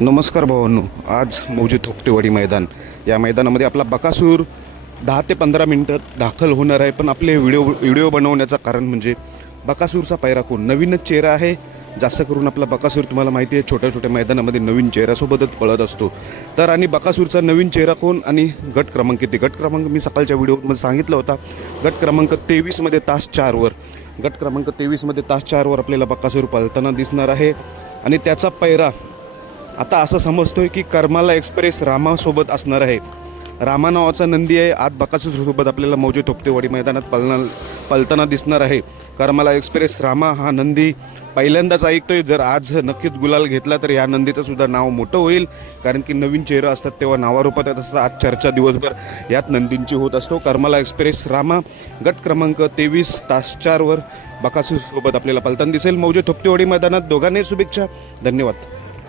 नमस्कार भावांनो आज मौजी थोपटेवाडी मैदान. या मैदानामध्ये आपला बकासूर दहा ते पंधरा मिनटं दाखल होणार आहे पण आपले व्हिडिओ व्हिडिओ बनवण्याचं कारण म्हणजे बकासूरचा पायरा कोण? नवीनच चेहरा आहे. जास्त करून आपला बकासूर तुम्हाला माहिती आहे छोट्या छोट्या मैदानामध्ये नवीन चेहऱ्यासोबतच पळत असतो. तर आणि बकासूरचा नवीन चेहरा कोण आणि गट क्रमांक किती? गट क्रमांक मी सकाळच्या व्हिडिओमध्ये सांगितला होता. गट क्रमांक तेवीसमध्ये तास चारवर. गट क्रमांक तेवीसमध्ये तास चारवर आपल्याला बकासूर पळताना दिसणार आहे. आणि त्याचा पैरा आता असं समजतोय की कर्माला एक्सप्रेस रामासोबत असणार आहे. रामा नावाचा नंदी आहे. आत बकासूरसोबत आपल्याला मौजे थोपटेवाडी मैदानात पलना पलताना दिसणार आहे. करमाला एक्सप्रेस रामा हा नंदी. पहिल्यांदाच ऐकतोय जर आज नक्कीच गुलाल घेतला तर या नंदीचं सुद्धा नाव मोठं होईल. कारण की नवीन चेहरा असतात तेव्हा नावारूपात येत असतात आज चर्चा दिवसभर यात नंदींची होत असतो. करमाला एक्सप्रेस रामा. गट क्रमांक तेवीस तास चारवर बकासूरसोबत आपल्याला पलताना दिसेल. मौजे थोपटेवाडी मैदानात दोघांनाही शुभेच्छा. धन्यवाद.